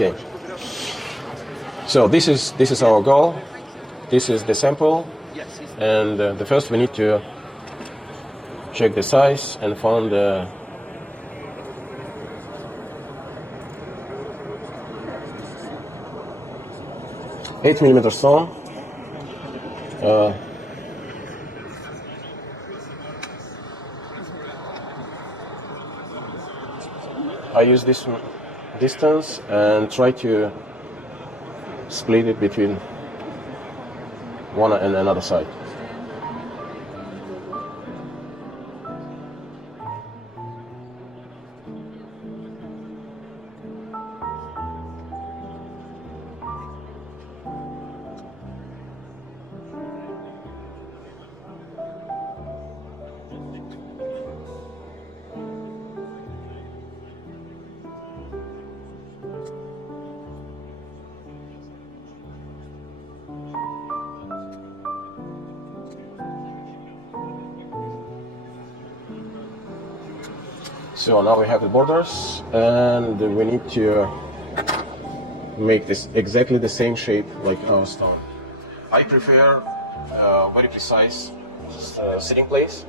Okay. So this is our goal. This is the sample, and the first we need to check the size and find the 8mm stone. I use this distance and try to split it between one and another side. So now we have the borders, and we need to make this exactly the same shape like our stone. I prefer very precise sitting place.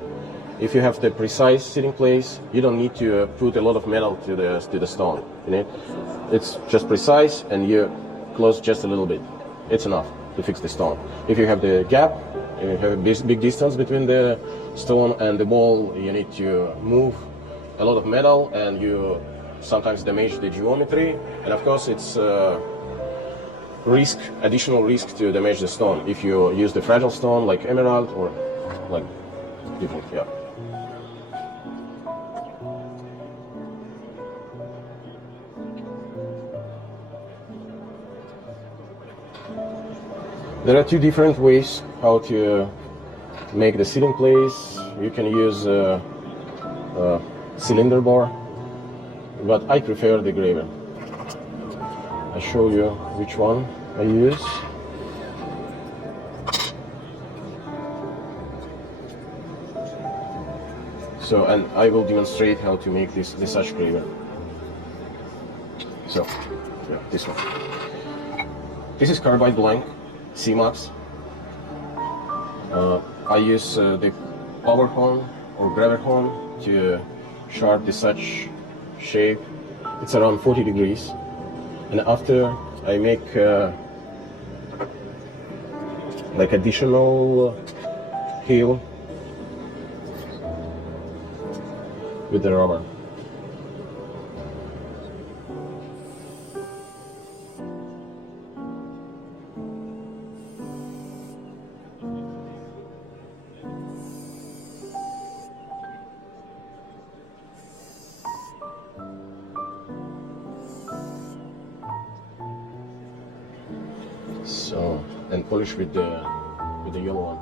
If you have the precise sitting place, you don't need to put a lot of metal to the stone. You know, it's just precise, and you close just a little bit. It's enough to fix the stone. If you have the gap, you have a big distance between the stone and the wall, you need to move a lot of metal, and you sometimes damage the geometry, and of course it's additional risk to damage the stone if you use the fragile stone like emerald or like different. Yeah. There are two different ways how to make the sitting place. You can use cylinder bore, but I prefer the graver. I'll show you which one I use. So, and I will demonstrate how to make this such graver. So, yeah, this one. This is carbide blank CMOS. I use the power hone or graver hone to sharp the such shape. It's around 40 degrees, and after I make like additional heel with the rubber. So, and polish with the yellow one.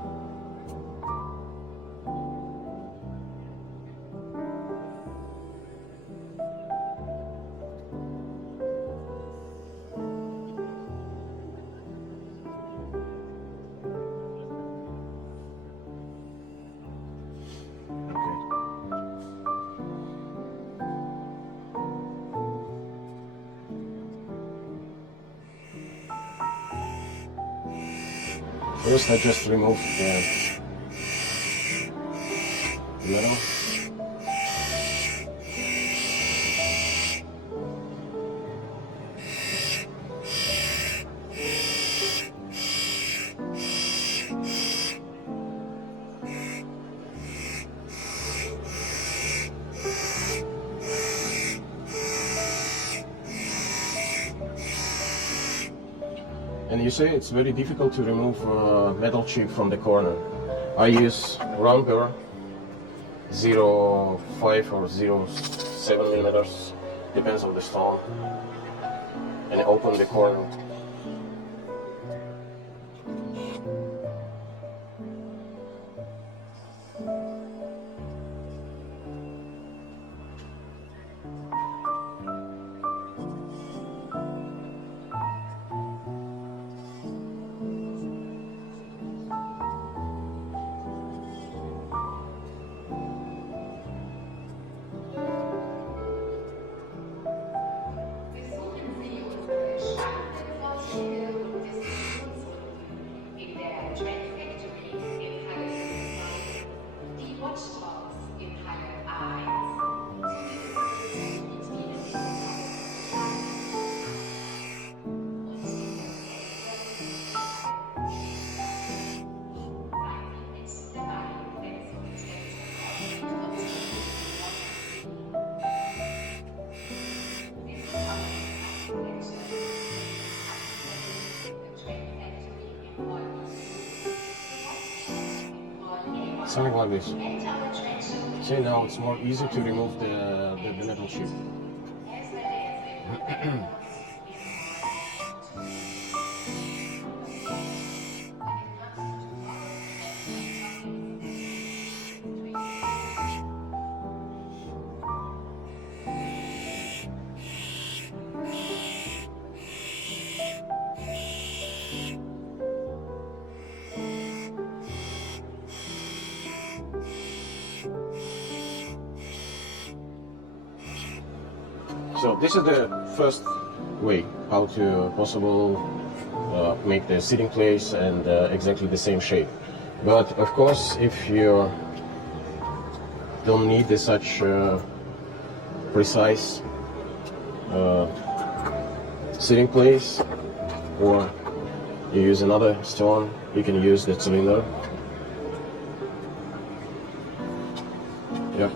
First, I just remove the metal. And you say it's very difficult to remove metal chip from the corner. I use round burr, 0.5 or 0.7 millimeters, depends on the stone, and open the corner. something like this. See, now it's more easy to remove the metal chip. So this is the first way how to possible make the sitting place and exactly the same shape. But of course, if you don't need such precise sitting place, or you use another stone, you can use the cylinder. Yep.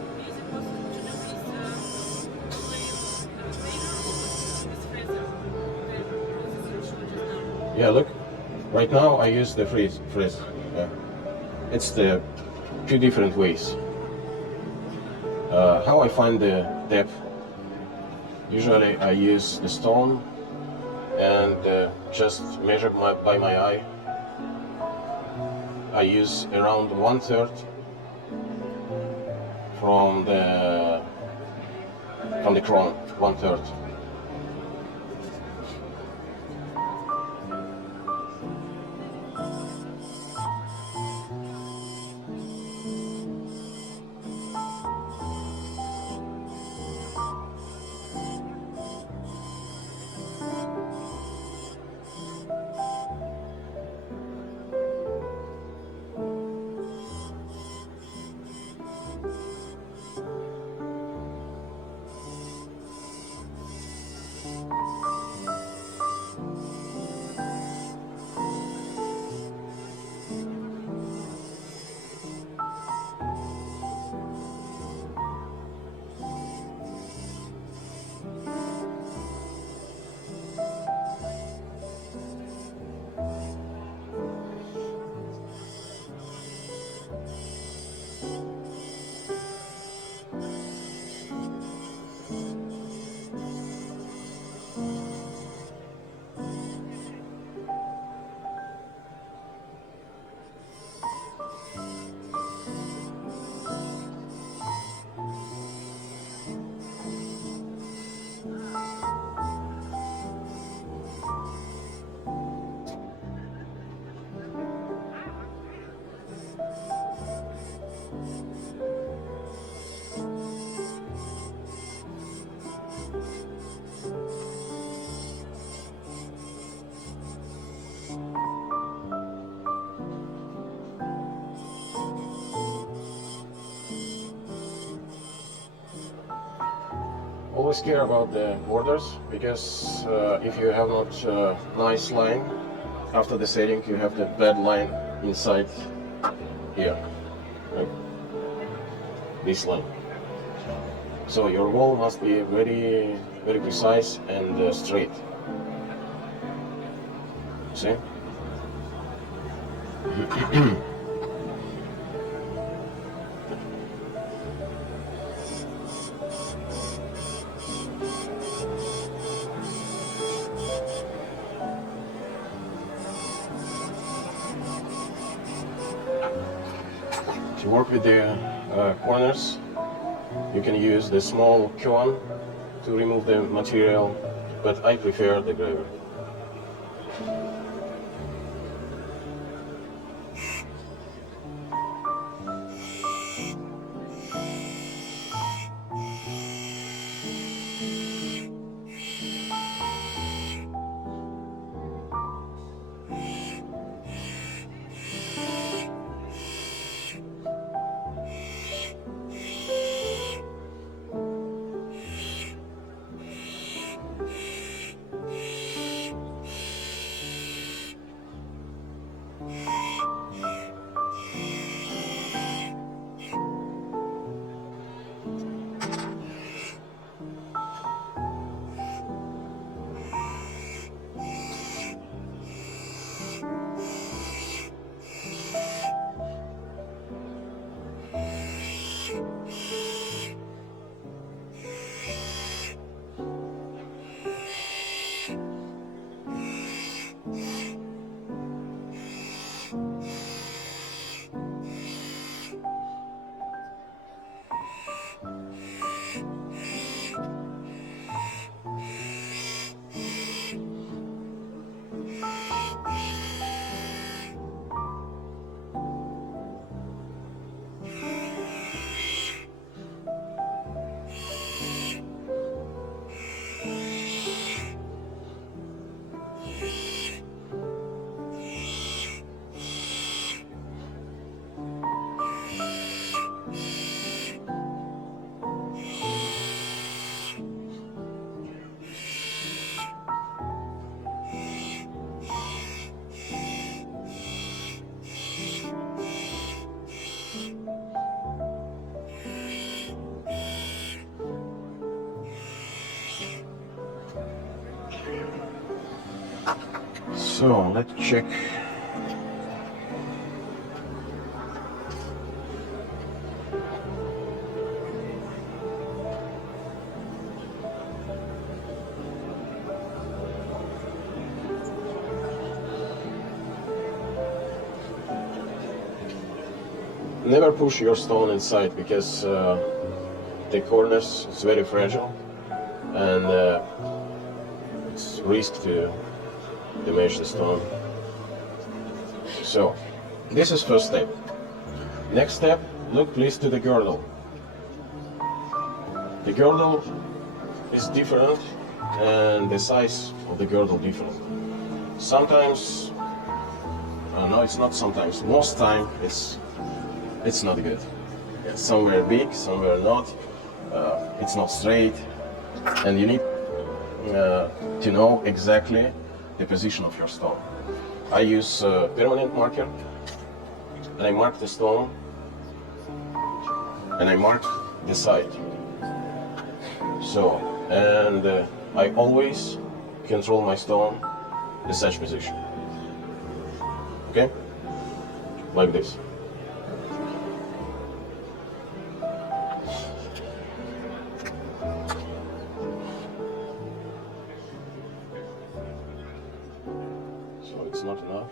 Yeah, look. Right now I use the freeze. Yeah. It's the two different ways. How I find the depth? Usually I use the stone and just measure by my eye. I use around 1/3 from the crown, 1/3. Always care about the borders, because if you have not nice line after the setting, you have the bad line inside here, right? This line. So your wall must be very, very precise and straight. See? To work with the corners, you can use the small cone to remove the material, but I prefer the graver. So let's check. Never push your stone inside because the cornice is very fragile and it's risk to damage the stone. So this is first step. Next step, look please to the girdle. The girdle is different and the size of the girdle different. Sometimes, no, it's not sometimes, most time it's not good. It's somewhere big, somewhere not. It's not straight, and you need to know exactly the position of your stone. I use a permanent marker, and I mark the stone, and I mark the side. So, and I always control my stone in such position. Okay? Like this. So it's not enough.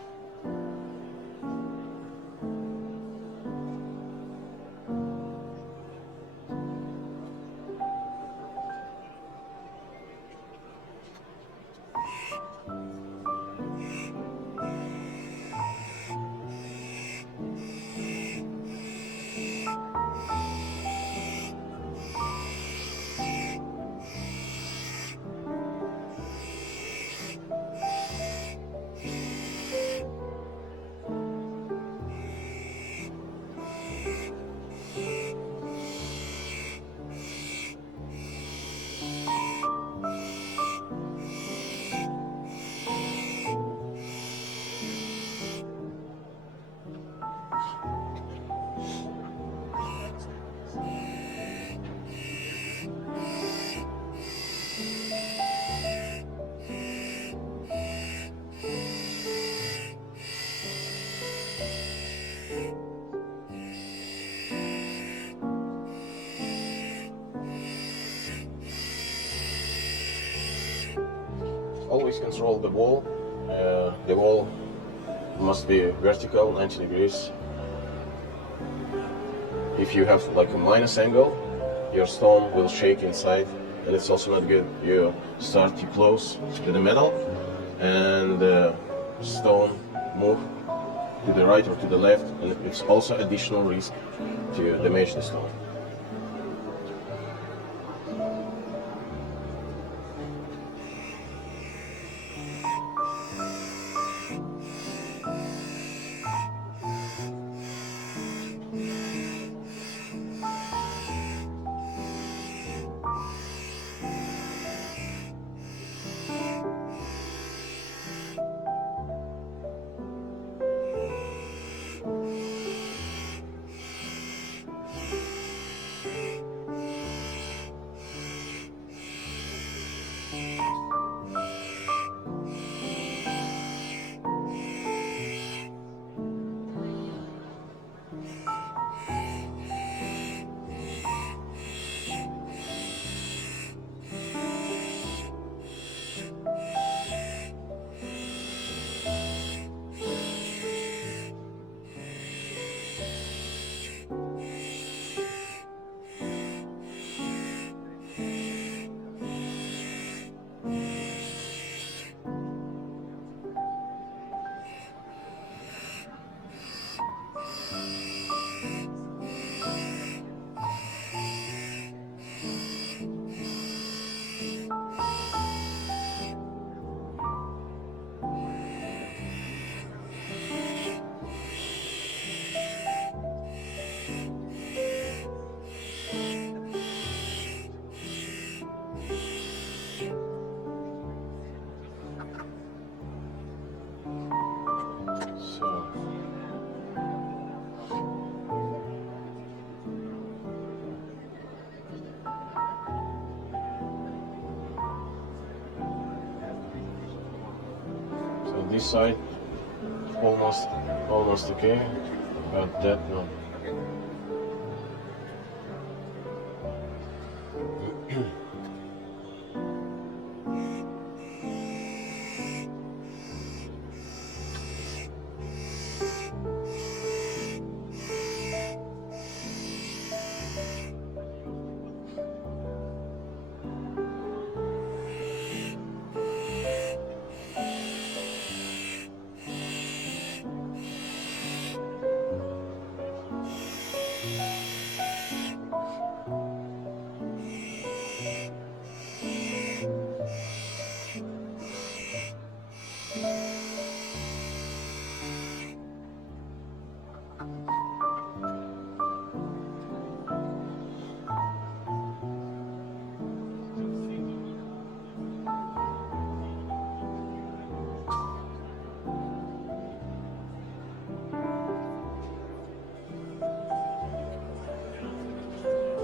Always control the wall. The wall must be vertical, 90 degrees. If you have like a minus angle, your stone will shake inside, and it's also not good. You start to close to the metal, and the stone move to the right or to the left, and it's also additional risk to damage the stone. this side, almost okay, but that no.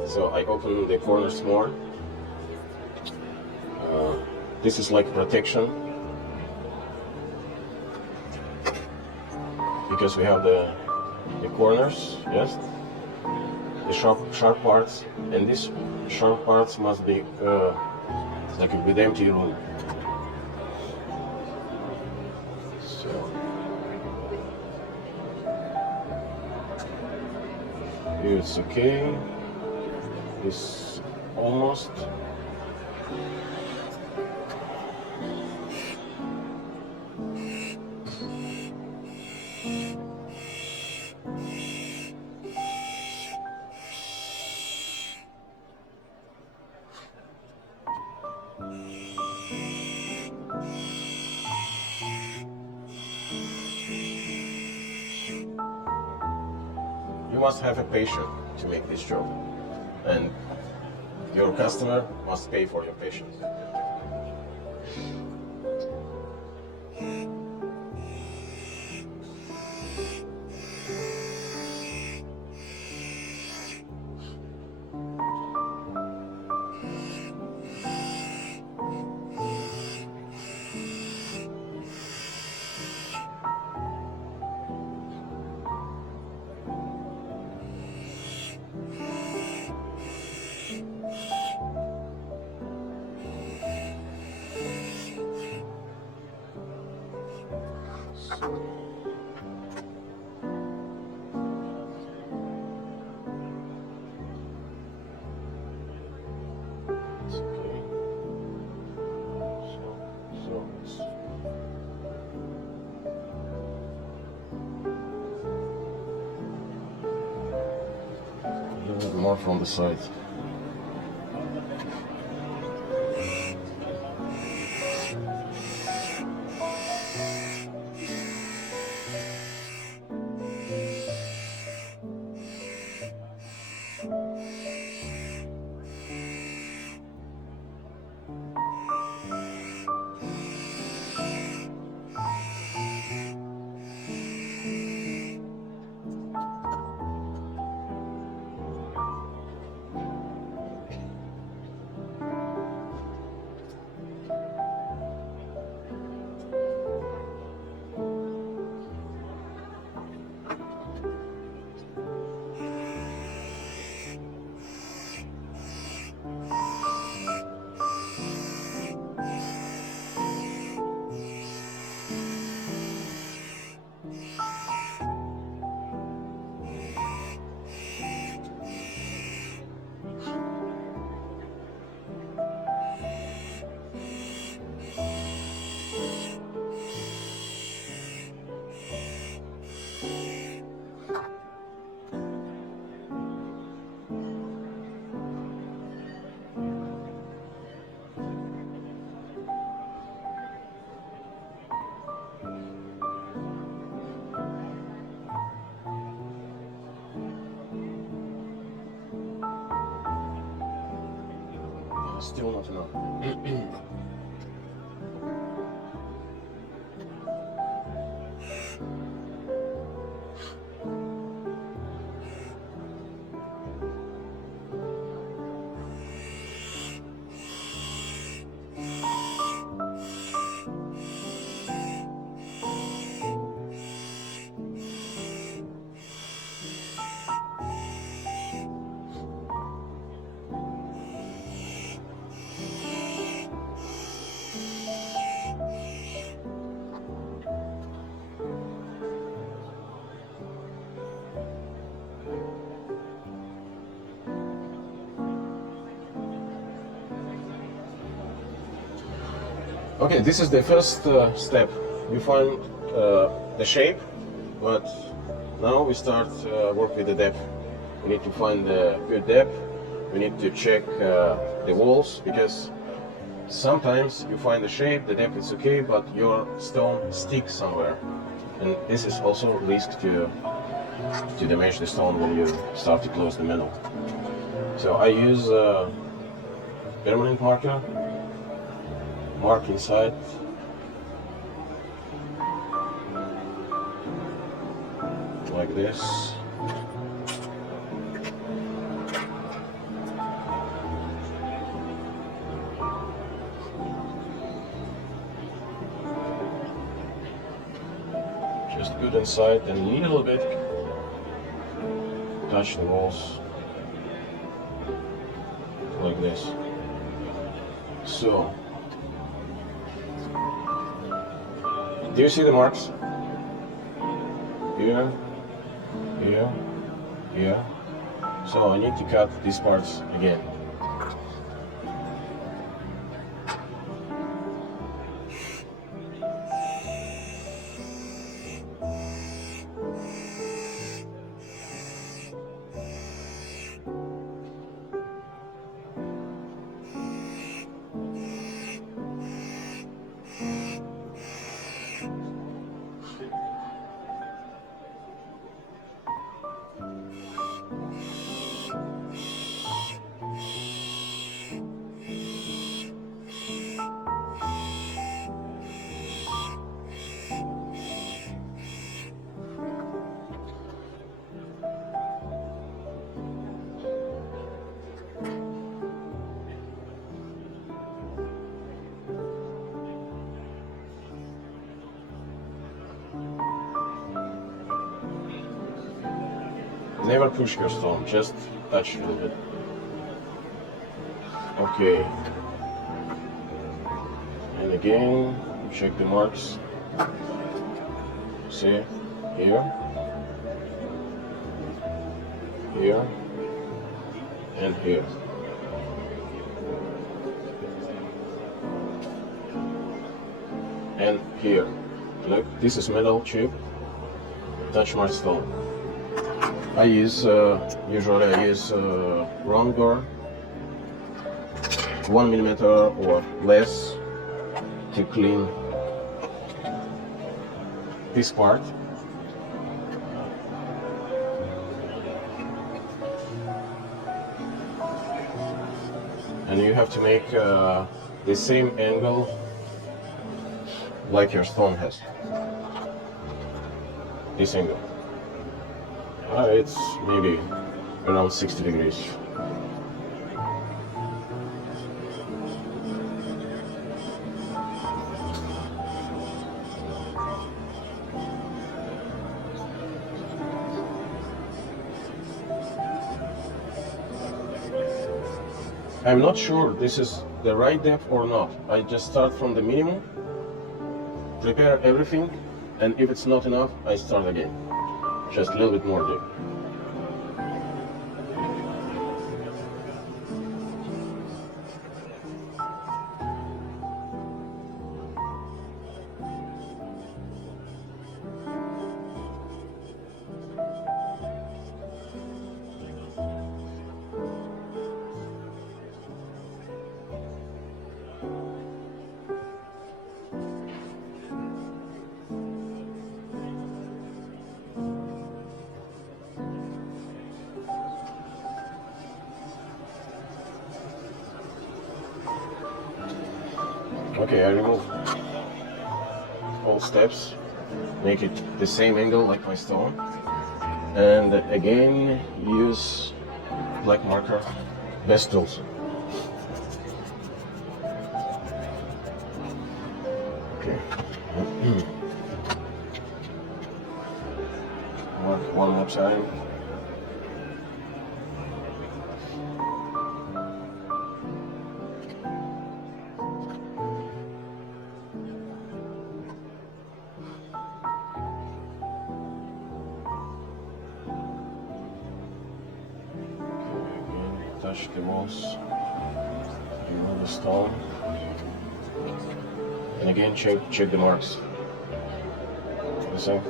So I open the corners more. This is like protection because we have the corners, yes, the sharp parts, and these sharp parts must be like a with empty room. So here it's okay. This almost. You must have a patience to make this job, and your customer must pay for your patience. More from the side. Still not enough. Okay, this is the first step. We find the shape, but now we start work with the depth. We need to find the good depth. We need to check the walls, because sometimes you find the shape, the depth is okay, but your stone sticks somewhere, and this is also risk to damage the stone when you start to close the metal. So I use permanent marker, mark inside, like this. Just put inside and a little bit touch the walls, like this. So, do you see the marks? Here, here, here. So I need to cut these parts again. Never push your stone, just touch a little bit. Okay. And again, check the marks. See, here, here, and here. And here. Look, this is metal chip. Touch my stone. I use, usually I use round burr, 1 millimeter or less, to clean this part. And you have to make the same angle like your stone has. This angle. It's maybe around 60 degrees. I'm not sure this is the right depth or not. I just start from the minimum, prepare everything, and if it's not enough, I start again. Just a little bit more deep. Okay, I remove all steps, make it the same angle like my stone, and again use black marker, best tools. Okay. Mark one more time. Touch the walls, remove the stone. And again, check the marks. The same.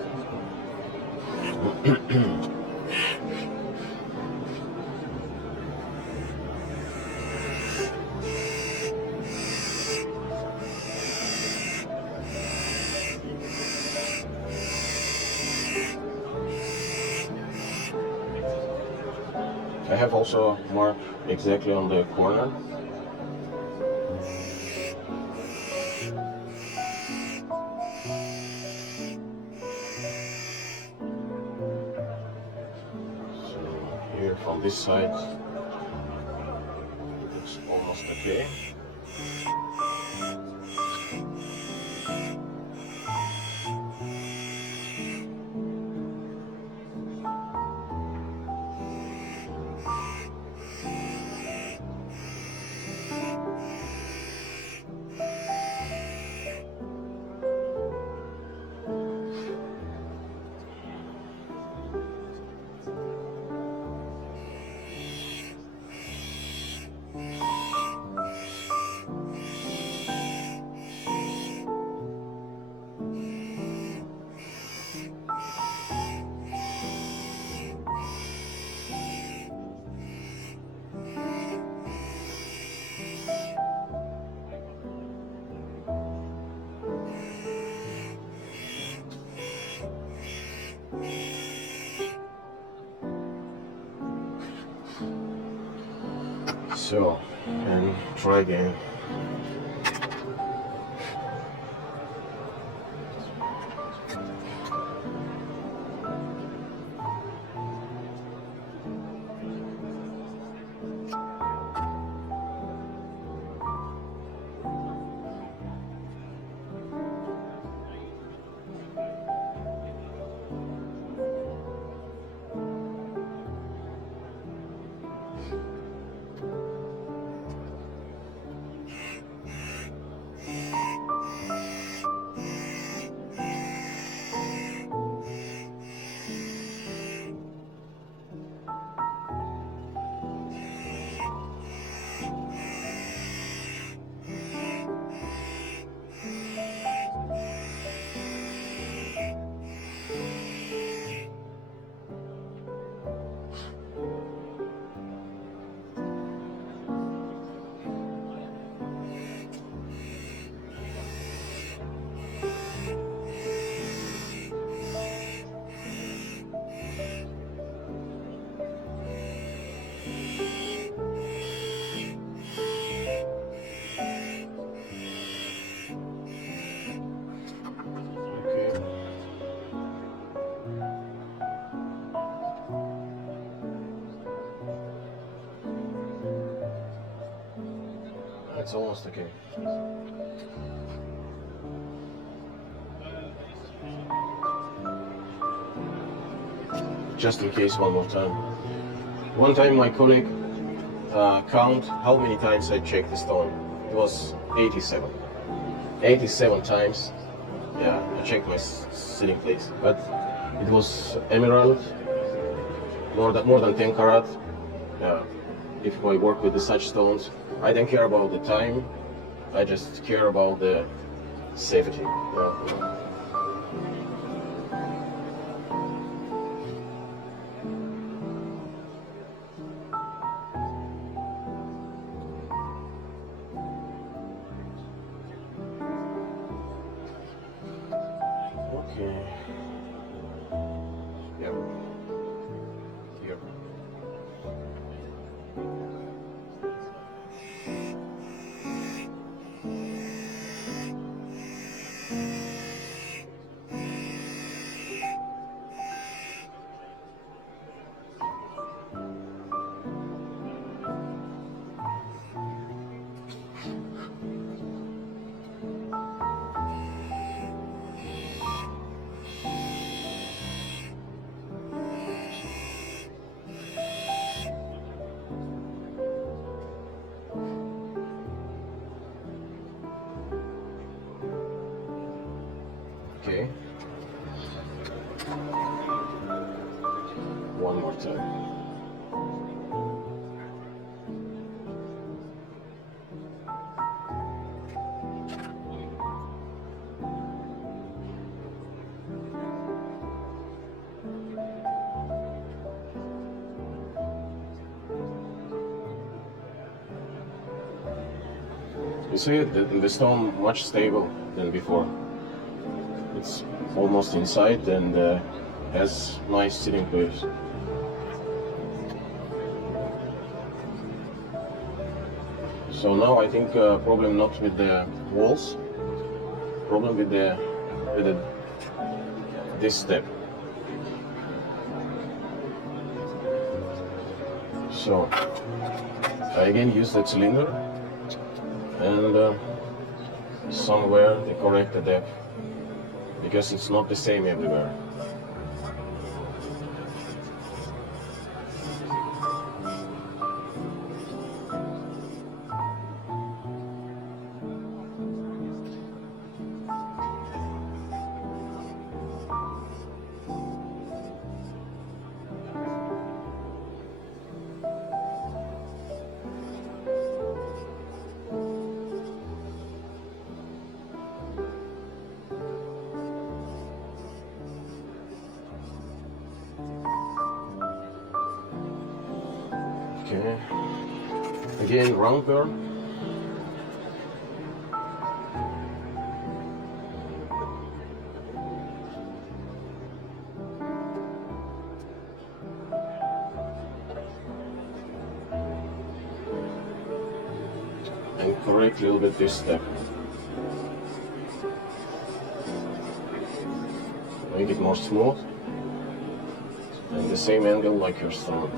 I have also marked exactly on the corner. So here from this side, it looks almost okay. So, and try again. It's almost okay. Just in case, one more time. One time my colleague count how many times I checked the stone. It was 87. 87 times. Yeah, I checked my sitting place. But it was emerald, more than 10 karat. Yeah. If I work with such stones, I don't care about the time. I just care about the safety. Yeah. Okay. Yep. Here. Okay. One more time. You see the stone much stable than before. It's almost inside and has nice sitting place. So now I think problem not with the walls, problem with this step. So I again use the cylinder and somewhere they correct the depth because it's not the same everywhere. Okay, again round burn. And correct a little bit this step. Make it more smooth and the same angle like your stone.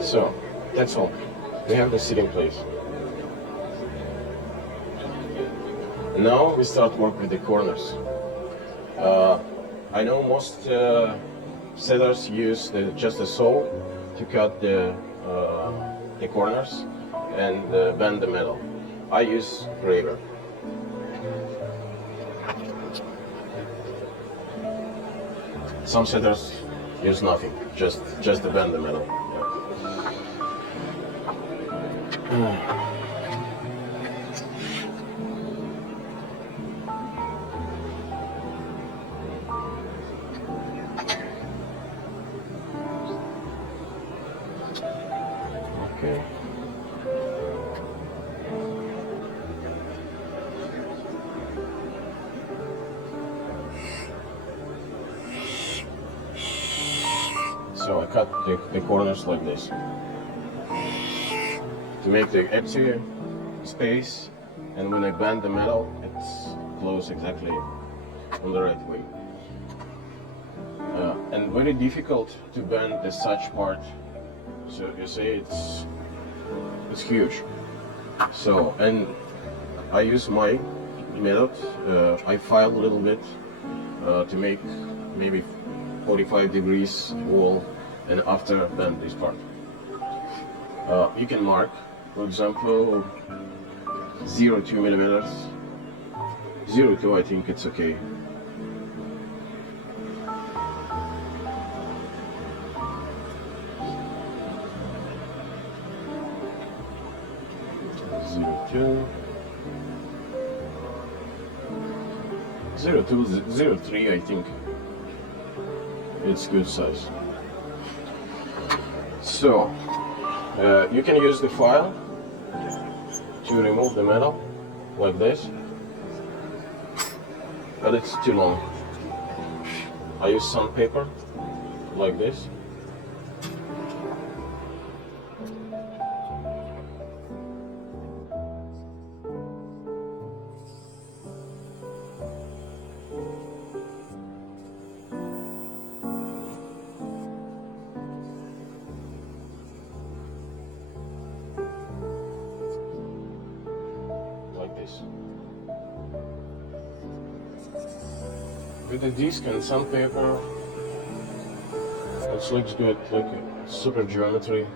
So that's all. We have the sitting place. Now we start work with the corners. I know most setters use just a saw to cut the corners and bend the metal. I use graver. Some setters use nothing, just to bend the metal. Okay. So I cut the corners like this to make the empty space, and when I bend the metal, it's close exactly on the right way. And very difficult to bend the such part. So you see, it's huge. So, and I use my method. I file a little bit to make maybe 45 degrees wall, and after bend this part. You can mark, for example, 0.2 millimeters. 0.2, I think it's okay. Zero two, 0.3, I think it's good size. So you can use the file to remove the metal like this, but it's too long. I use sandpaper like this, with the disc and sandpaper, it looks good, like super geometry.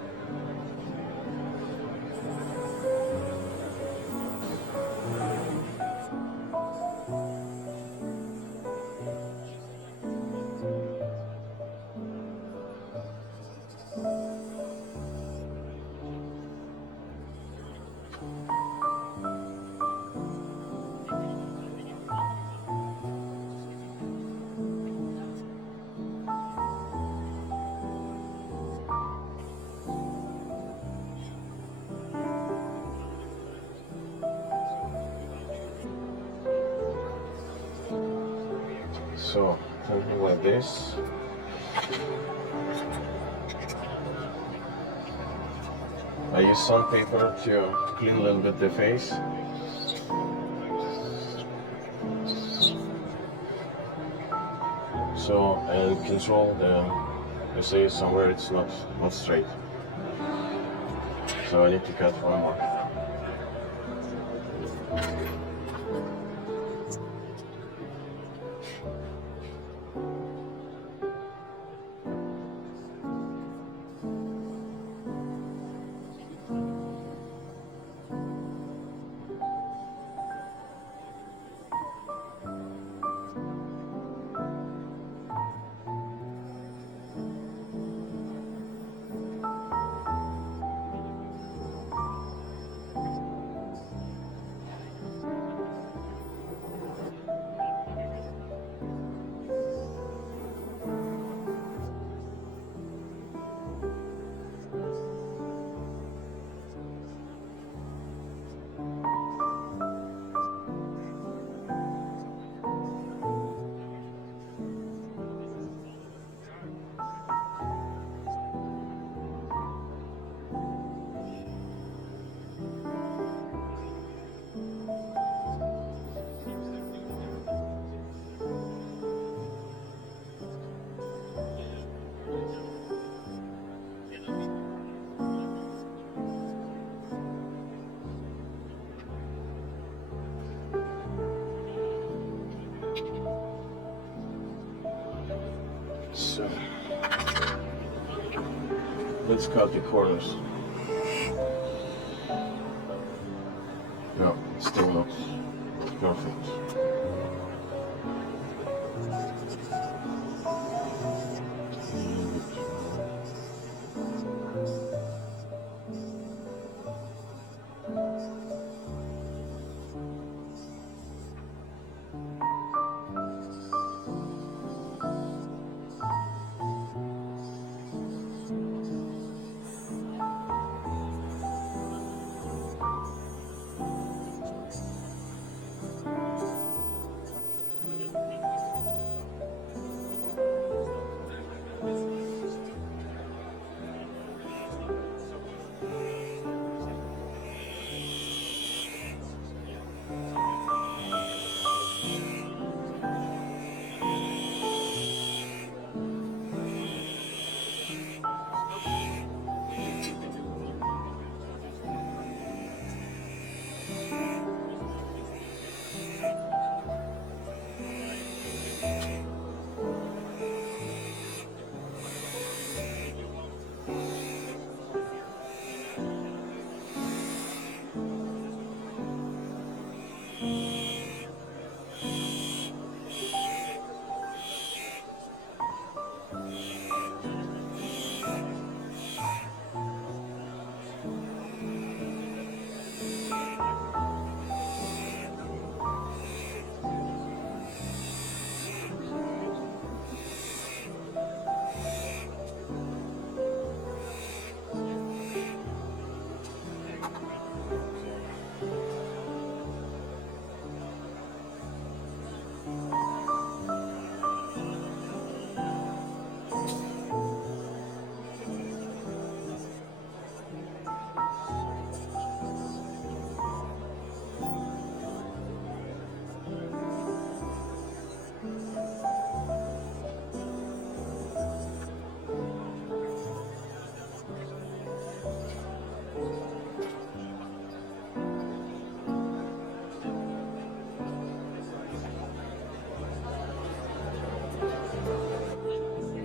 So something like this. I use sandpaper to clean a little bit the face. So, and control you see somewhere it's not straight. So I need to cut one more. So let's cut the corners. No, it's still not perfect.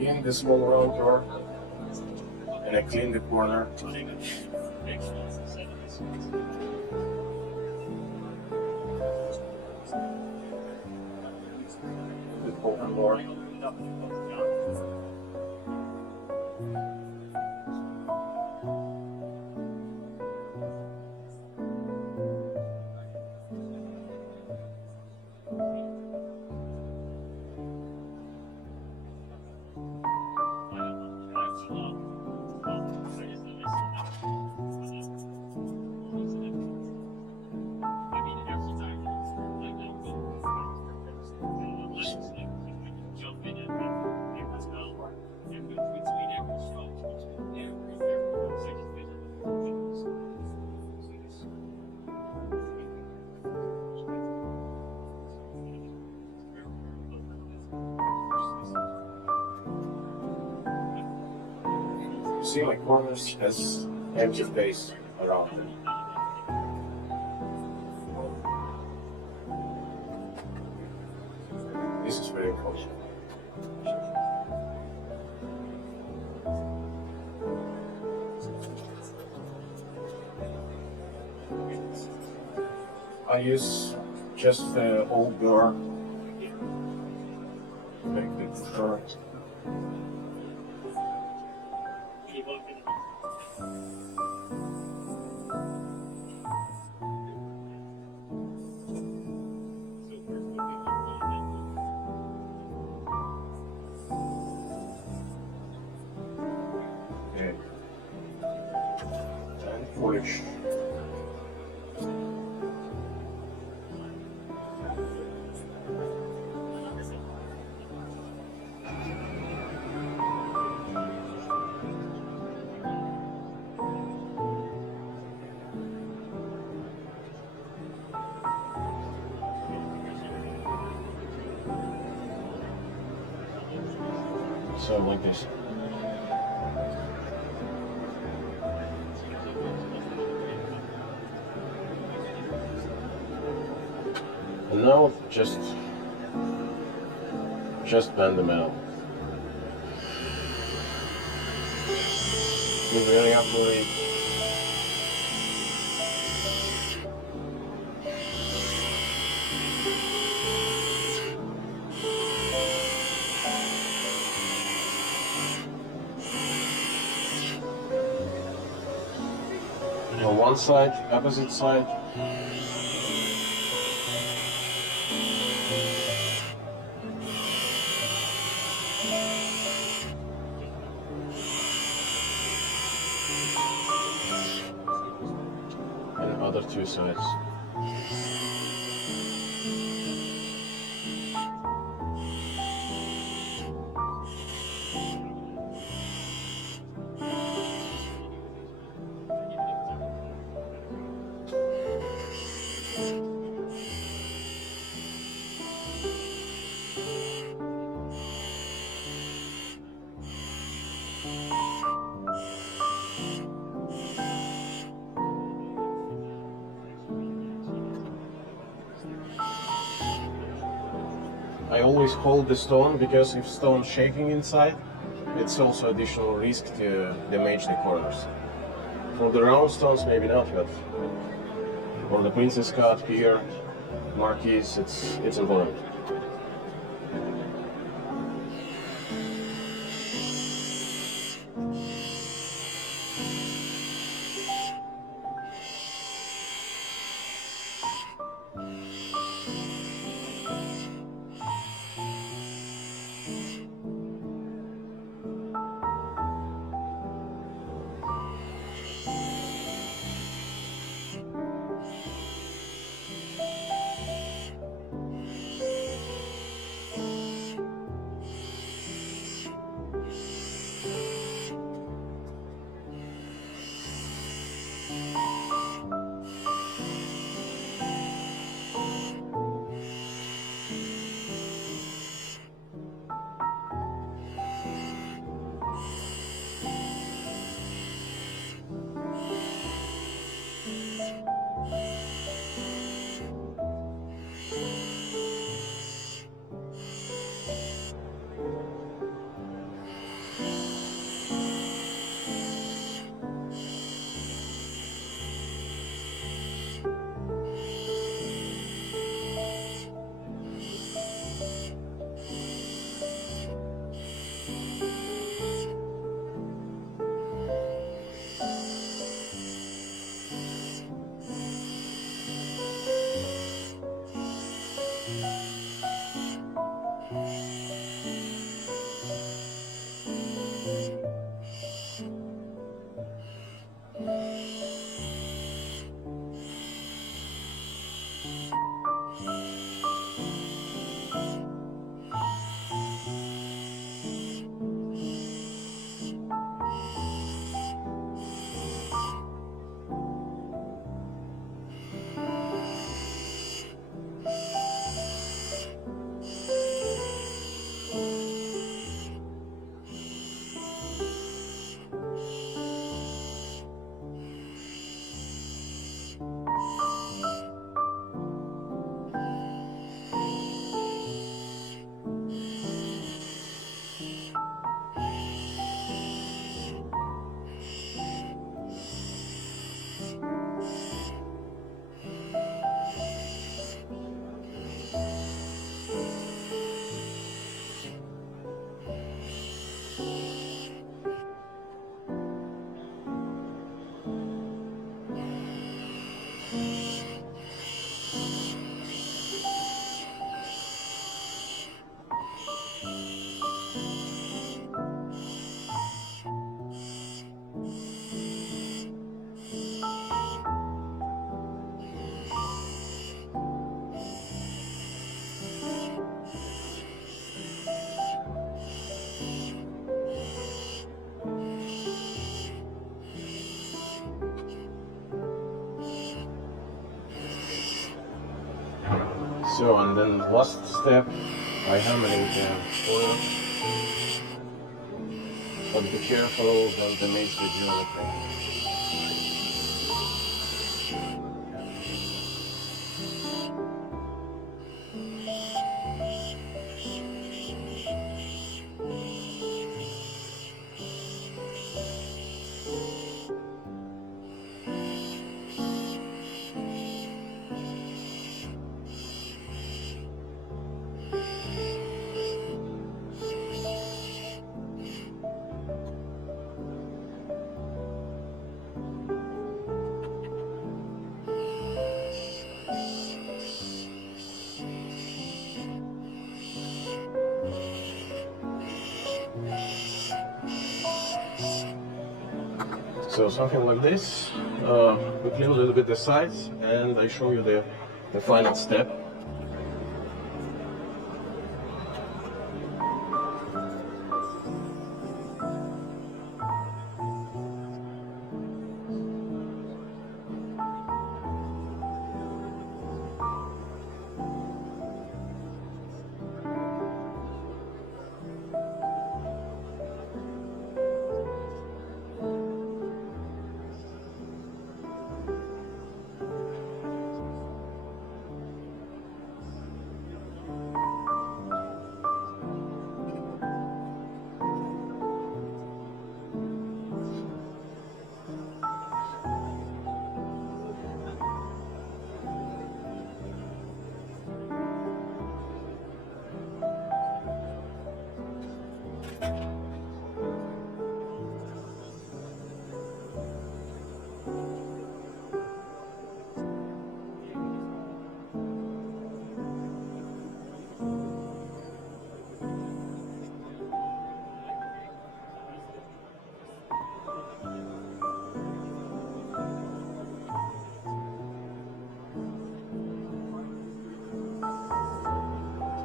in the small round door, and I clean the corner. Open more. See my corners has empty space around them. This is very important. I use just the old door to make it short. Okay. And polish. So like this. And now just bend the metal. Be very accurate. On one side, opposite side. And other two sides. I always hold the stone because if stone shaking inside, it's also additional risk to damage the corners. For the round stones, maybe not, but for the princess cut here, marquise, it's important. So, and then last step, I hammering the oil, but be careful, don't damage the geometry. So something like this. We clean a little bit the sides, and I show you the final step.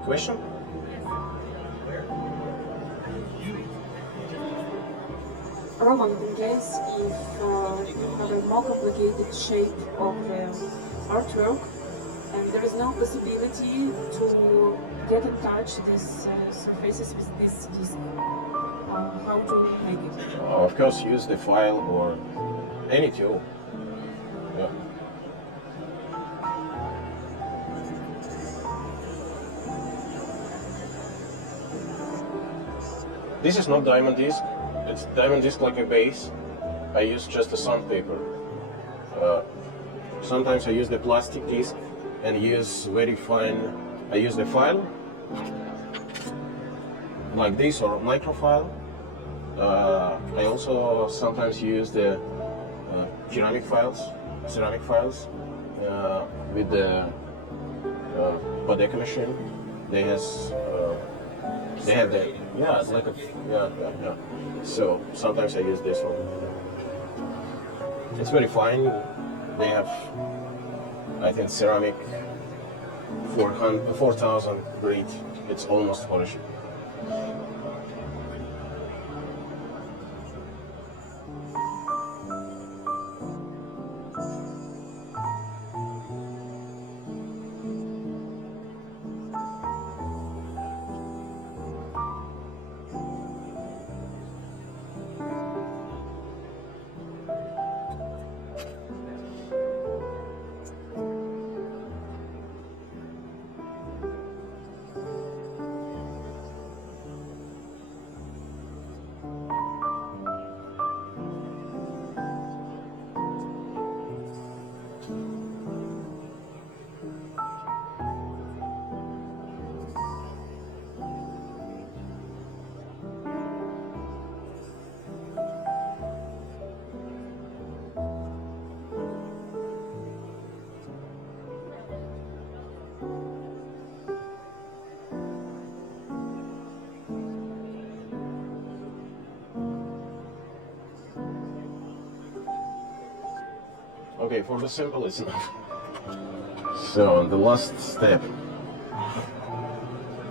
Question? Roman, in case if you have a more complicated shape of the artwork and there is no possibility to get in touch these surfaces with this disc, how to make it? Of course, use the file or any tool. Yeah. This is not diamond disc. It's diamond disc like a base. I use just a sandpaper. Sometimes I use the plastic disc and use very fine. I use the file like this or microfile. I also sometimes use the ceramic files with the Bodeka machine. They have the it's like a yeah. So sometimes I use this one. It's very fine. They have, I think, ceramic 4000 grit. It's almost polished. Okay, for the sample it's enough. So the last step.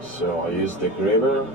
So I use the graver.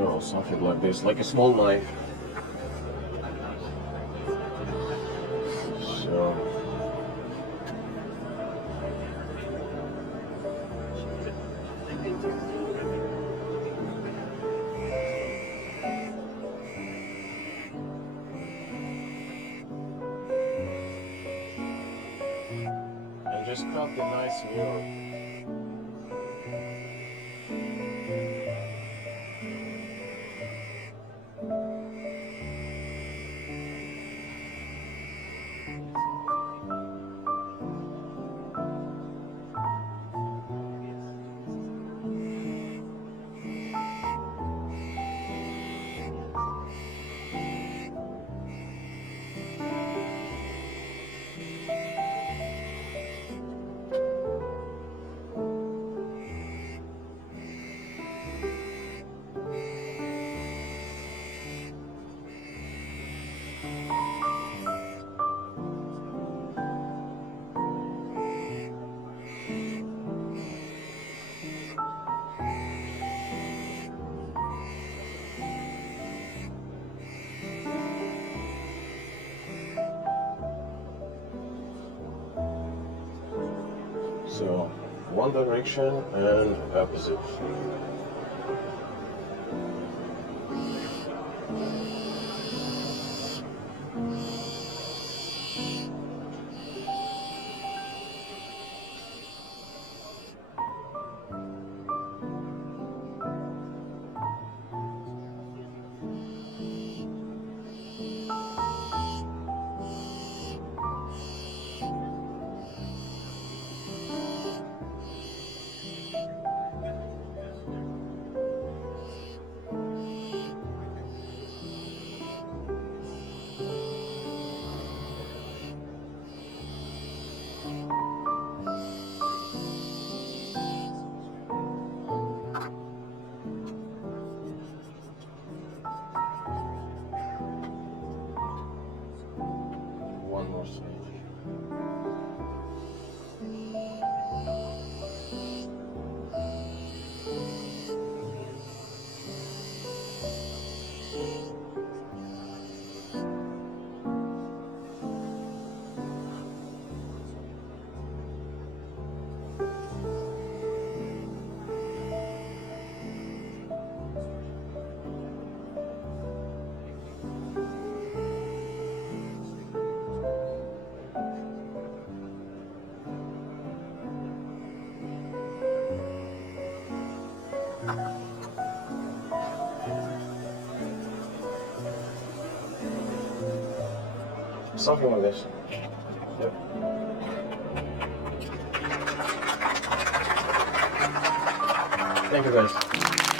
So something like this, like a small knife. So and just cut the nice mirror. So one direction and opposite. One more side. Something like this. Yep. Thank you guys.